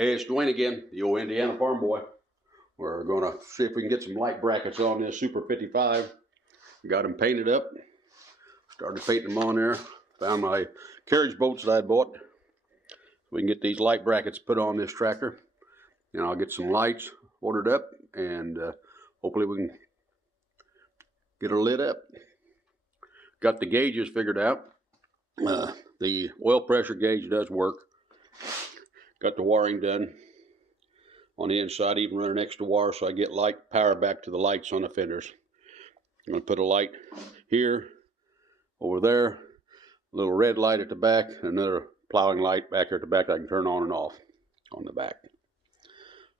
Hey, it's Dwayne again, the old Indiana farm boy. We're going to see if we can get some light brackets on this Super 55. Got them painted up. Started painting them on there. Found my carriage bolts that I bought. We can get these light brackets put on this tractor. And I'll get some lights ordered up, and hopefully we can get her lit up. Got the gauges figured out. The oil pressure gauge does work. Got the wiring done on the inside, even running extra wire so I get light power back to the lights on the fenders. I'm going to put a light here, over there, a little red light at the back, another plowing light back here at the back I can turn on and off on the back.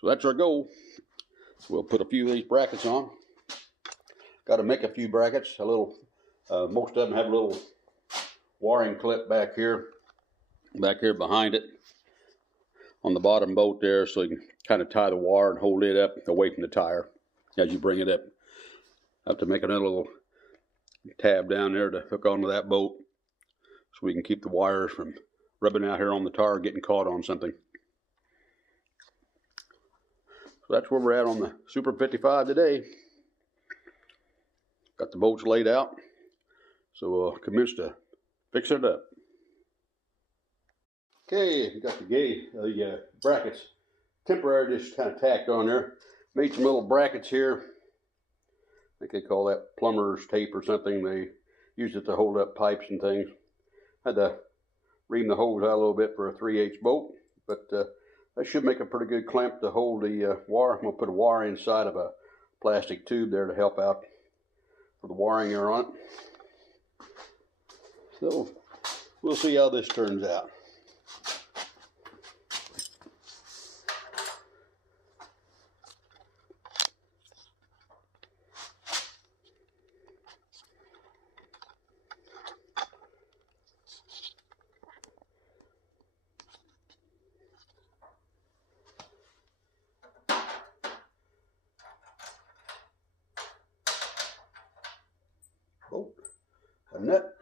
So that's our goal. We'll put a few of these brackets on. Got to make a few brackets. Most of them have a little wiring clip back here behind it on the bottom bolt there, so you can kind of tie the wire and hold it up away from the tire as you bring it up. I have to make another little tab down there to hook onto that bolt so we can keep the wires from rubbing out here on the tire, getting caught on something. So that's where we're at on the Super 55 today. Got the bolts laid out, so we'll commence to fix it up. Okay, we got the brackets temporary, just kind of tacked on there. Made some little brackets here. I think they call that plumber's tape or something. They use it to hold up pipes and things. Had to ream the holes out a little bit for a 3/8 bolt, but that should make a pretty good clamp to hold the wire. I'm going to put a wire inside of a plastic tube there to help out for the wiring there on it. So we'll see how this turns out. Bolt, a nut,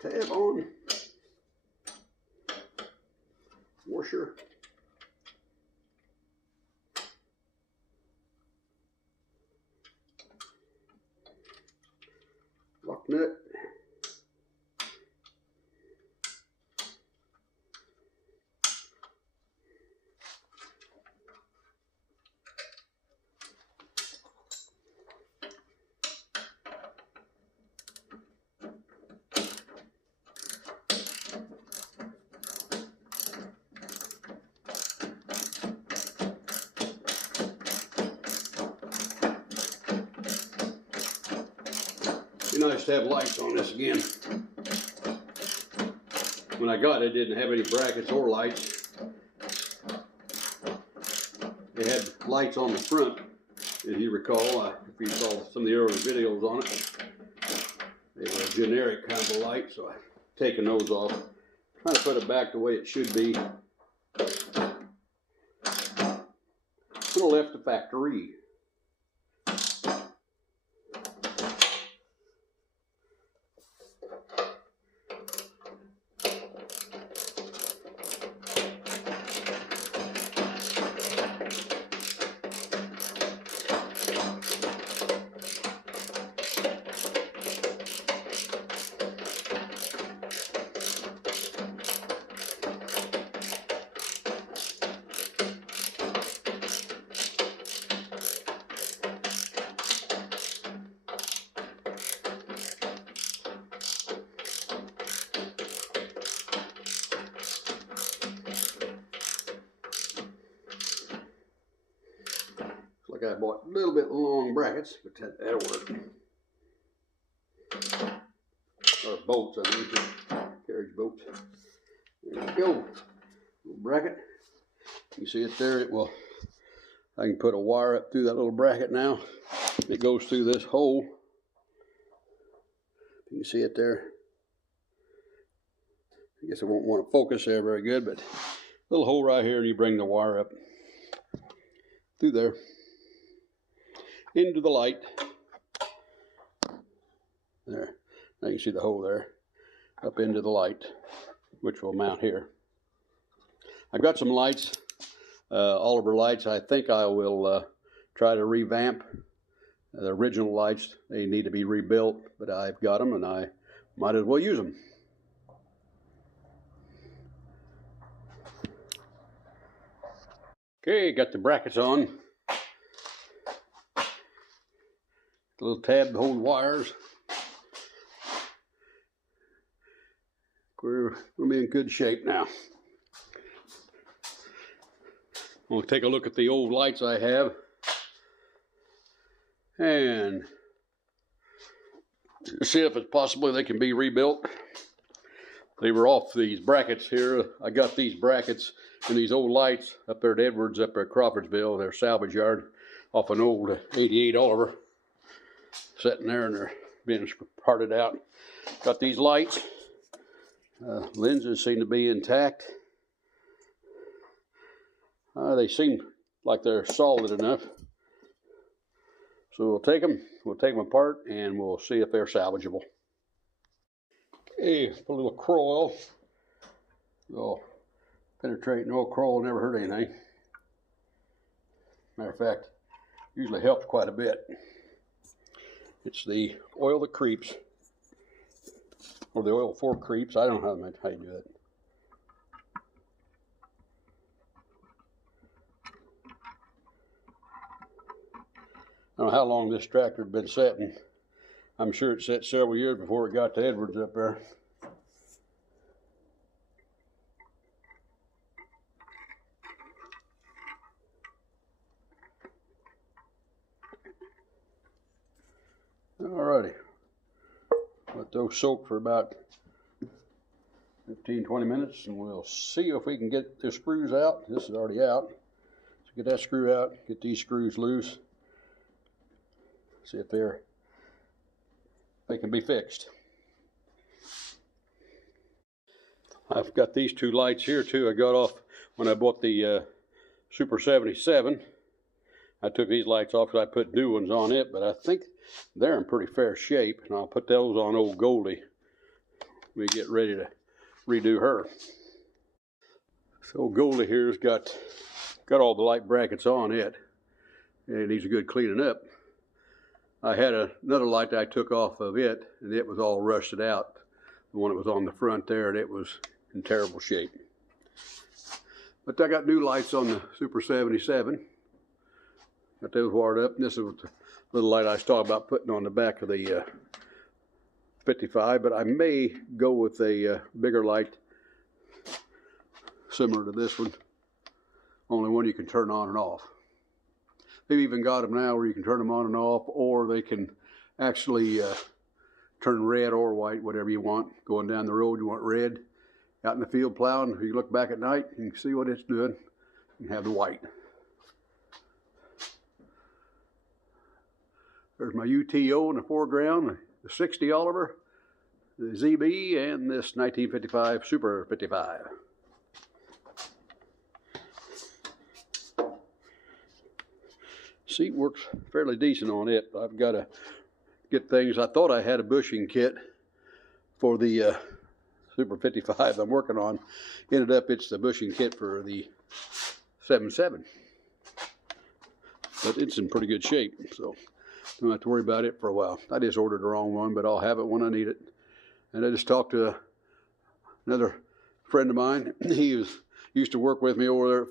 tab on, washer, lock nut, Be nice to have lights on this again. When I got it, didn't have any brackets or lights. They had lights on the front, if you recall. If you saw some of the earlier videos on it, they were a generic kind of a light, so I've taken those off. Trying to put it back the way it should be. Could have left the factory. Like I bought a little bit long brackets, but that'll work. Or bolts, I mean, carriage bolts. There we go. Little bracket. You see it there? I can put a wire up through that little bracket now. It goes through this hole. You can see it there. I guess it won't want to focus there very good, but little hole right here, and you bring the wire up through there into the light. There, now you can see the hole there, up into the light, which will mount here. I've got some lights, Oliver lights. I think I will try to revamp the original lights. They need to be rebuilt, but I've got them and I might as well use them. Okay, got the brackets on. A little tab to hold wires. We're going to be in good shape now. We'll take a look at the old lights I have and see if it's possibly they can be rebuilt. They were off these brackets here. I got these brackets and these old lights up there at Edwards, up there at Crawfordsville, their salvage yard, off an old 88 Oliver, sitting there, and they're being parted out. Got these lights. Lenses seem to be intact. They seem like they're solid enough. So we'll take them apart and we'll see if they're salvageable. Okay, put a little crow oil. Oh, penetrating oil crow oil never hurt anything. Matter of fact, usually helps quite a bit. It's the oil that creeps, or the oil for creeps. I don't know how you do that. I don't know how long this tractor had been setting. I'm sure it set several years before it got to Edwards up there. Alrighty. Let those soak for about 15-20 minutes and we'll see if we can get the screws out. This is already out. So get that screw out, get these screws loose. See if they can be fixed. I've got these two lights here too. I got off when I bought the Super 77. I took these lights off because I put new ones on it, but I think they're in pretty fair shape, and I'll put those on old Goldie when we get ready to redo her. So Goldie here's got all the light brackets on it, and it needs a good cleaning up. I had another light that I took off of it, and it was all rusted out. The one that was on the front there, and it was in terrible shape. But I got new lights on the Super 77. Got those wired up, and this is the little light I was talking about putting on the back of the 55, but I may go with a bigger light similar to this one, only one you can turn on and off. They've even got them now where you can turn them on and off, or they can actually turn red or white, whatever you want. Going down the road, you want red. Out in the field plowing, if you look back at night, you can see what it's doing. You have the white. There's my UTO in the foreground, the 60 Oliver, the ZB, and this 1955 Super 55. Seat works fairly decent on it. I've got to get things. I thought I had a bushing kit for the Super 55 I'm working on. Ended up it's the bushing kit for the 77. But it's in pretty good shape, so don't have to worry about it for a while. I just ordered the wrong one, but I'll have it when I need it. And I just talked to another friend of mine. He used to work with me over there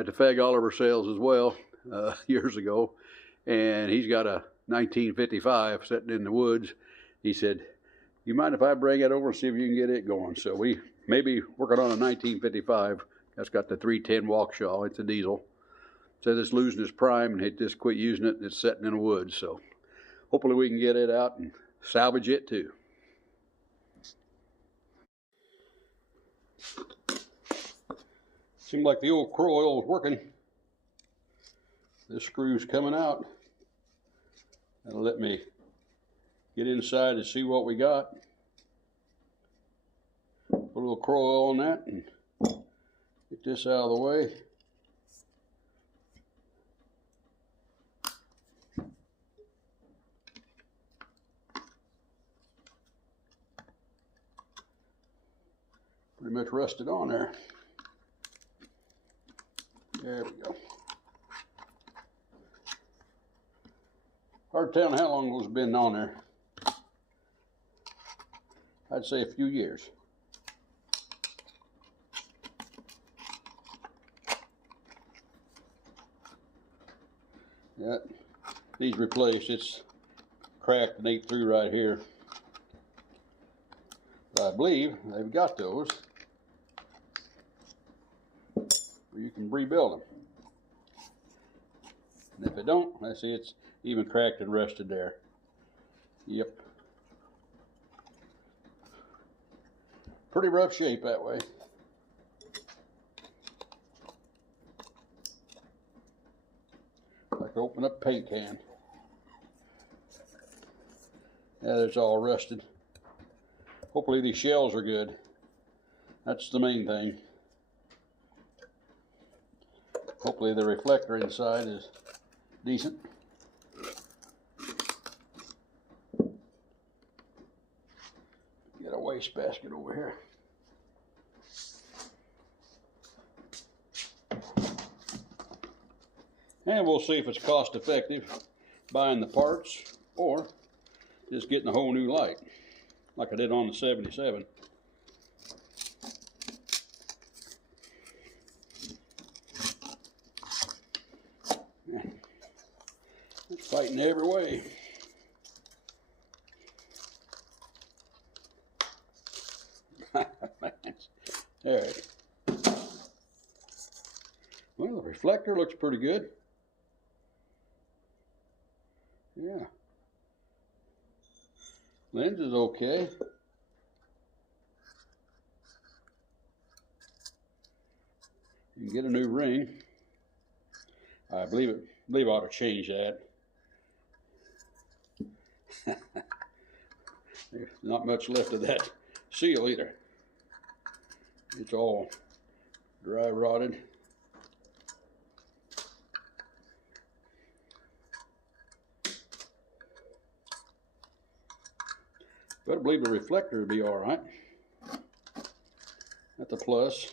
at the Fag Oliver sales as well. Years ago, and he's got a 1955 sitting in the woods. He said, "You mind if I bring it over and see if you can get it going?" So we may be working on a 1955. That's got the 310 Waukesha. It's a diesel. Says it's losing its prime, and it just quit using it, and it's sitting in the woods. So hopefully we can get it out and salvage it too. Seemed like the old crow oil was working. This screw's coming out. That'll let me get inside and see what we got. Put a little crow oil on that and get this out of the way. Pretty much rusted on there. There we go. Hard telling how long those have been on there. I'd say a few years. That needs replaced. It's cracked and ate through right here. But I believe they've got those where you can rebuild them. And if they don't, I see it's even cracked and rusted there. Yep. Pretty rough shape that way. Like open up a paint can. Yeah, it's all rusted. Hopefully these shells are good. That's the main thing. Hopefully the reflector inside is decent. Get a wastebasket over here. And we'll see if it's cost effective buying the parts or just getting a whole new light like I did on the 77. Yeah. It's fighting every way. Alright. Well, the reflector looks pretty good. Yeah. Lens is okay. You can get a new ring. I believe I ought to change that. There's not much left of that seal either. It's all dry rotted. But I believe the reflector would be all right. That's a plus.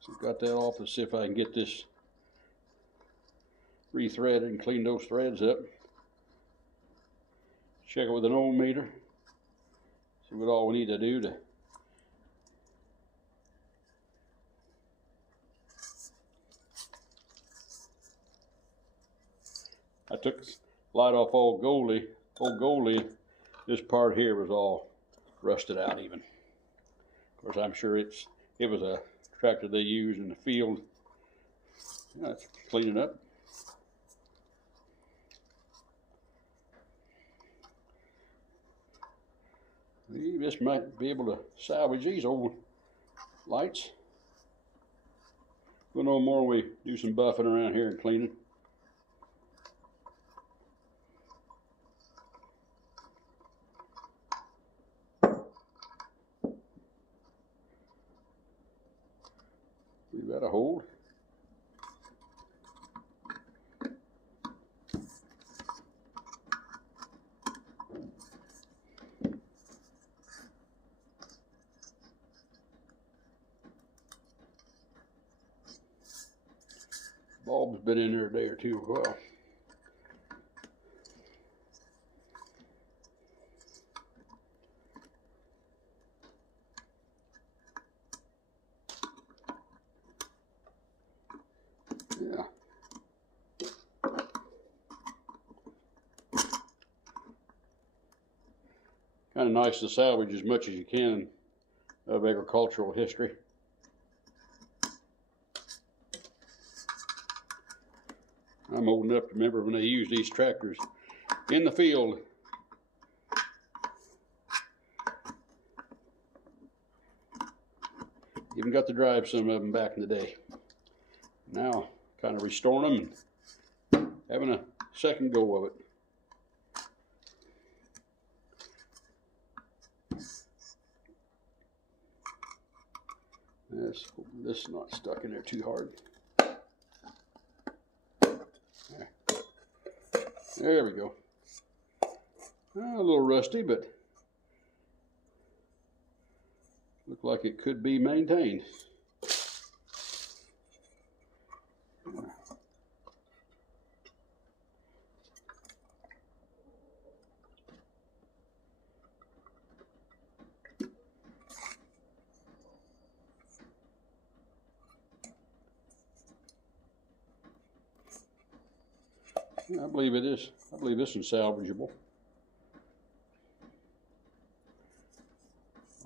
So I've got that off. Let's see if I can get this rethreaded and clean those threads up. Check it with an ohm meter. See what all we need to do to I took light off old Goldie. Old Goldie, this part here was all rusted out even. Of course, I'm sure it was a tractor they used in the field. Yeah, let's clean it up. We just might be able to salvage these old lights. We'll know more when we do some buffing around here and cleaning. We've got a hold. Bulb's been in there a day or two as well. Yeah. Kind of nice to salvage as much as you can of agricultural history. I'm old enough to remember when they used these tractors in the field. Even got to drive some of them back in the day. Now, kind of restoring them and having a second go of it. This is not stuck in there too hard. There we go. A little rusty, but look like it could be maintained. I believe it is. I believe this is salvageable.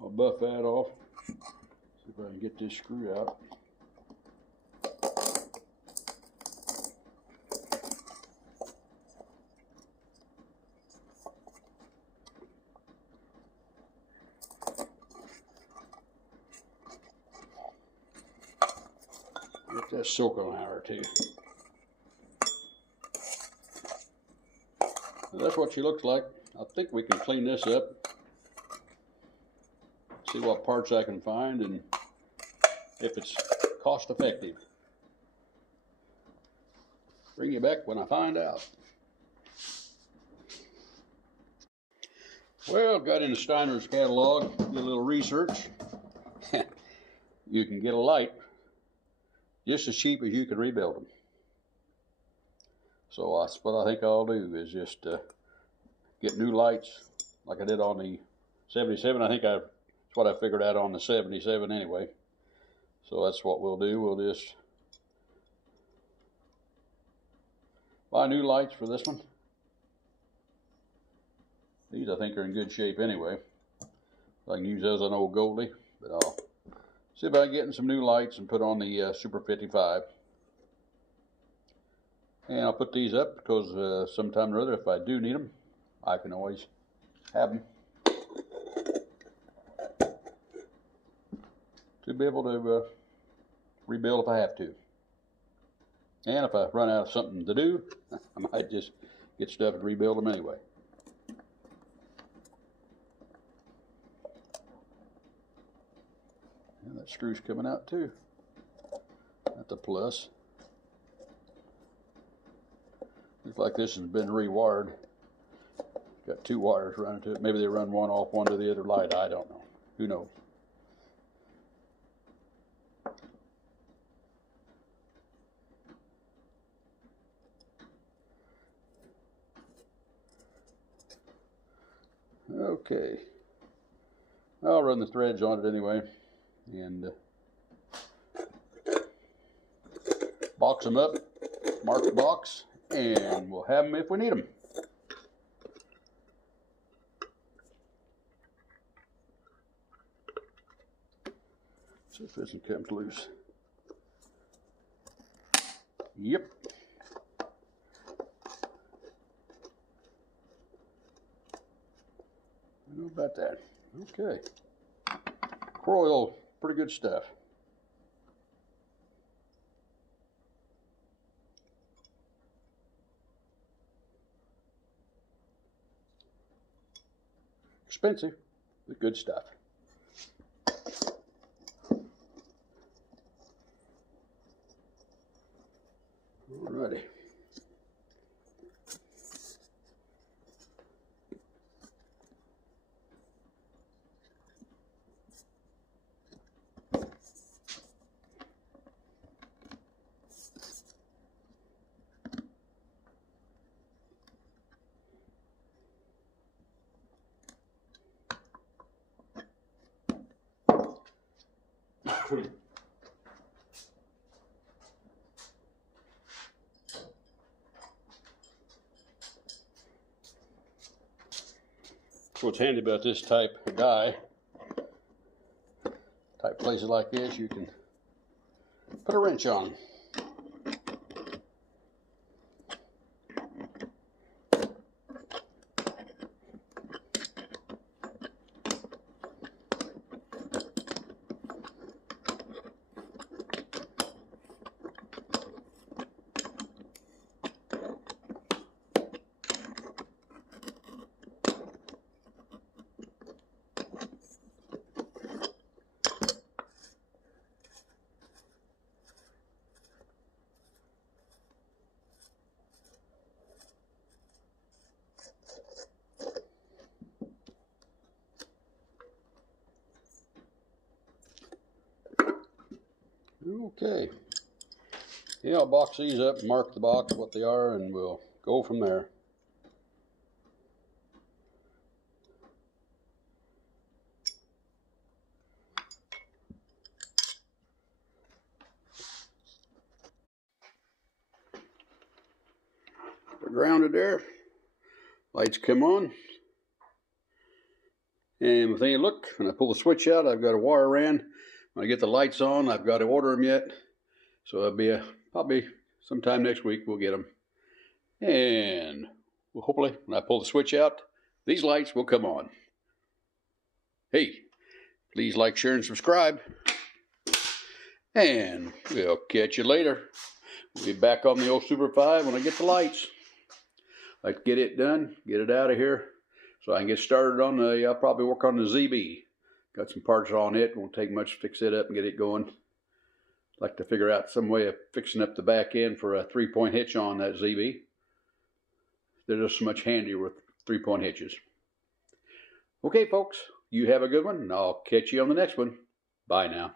I'll buff that off. See if I can get this screw out. Get that silicone out or two. That's what she looks like. I think we can clean this up. See what parts I can find and if it's cost effective. Bring you back when I find out. Well, got into Steiner's catalog, did a little research. You can get a light just as cheap as you can rebuild them. So that's what I think I'll do is just get new lights like I did on the 77. I think that's what I figured out on the 77 anyway. So that's what we'll do. We'll just buy new lights for this one. These I think are in good shape anyway. I can use those on old Goldie, but I'll see about getting some new lights and put on the Super 55. And I'll put these up because sometime or other, if I do need them, I can always have them to be able to rebuild if I have to. And if I run out of something to do, I might just get stuff and rebuild them anyway. And that screw's coming out too. That's a plus. Looks like this has been rewired. Got two wires running to it. Maybe they run one off one to the other light. I don't know. Who knows? Okay. I'll run the threads on it anyway. And box them up. Mark the box. And we'll have them if we need them. See if this one comes loose. Yep. I know about that. Okay. Croyle, pretty good stuff. Expensive, but good stuff. Alrighty. What's handy about this type of die, type places like this, you can put a wrench on. Okay. Yeah, I'll box these up, mark the box what they are, and we'll go from there. They're grounded there. Lights come on. And when you look, when I pull the switch out, I've got a wire ran. When I get the lights on, I've got to order them yet. So it'll be probably sometime next week we'll get them. And hopefully when I pull the switch out, these lights will come on. Hey, please like, share, and subscribe. And we'll catch you later. We'll be back on the old Super 5 when I get the lights. Like to get it done, get it out of here, so I can get started on the, I'll probably work on the ZB. Got some parts on it, won't take much to fix it up and get it going. Like to figure out some way of fixing up the back end for a 3-point hitch on that ZB. They're just so much handier with 3-point hitches. Okay, folks, you have a good one, and I'll catch you on the next one. Bye now.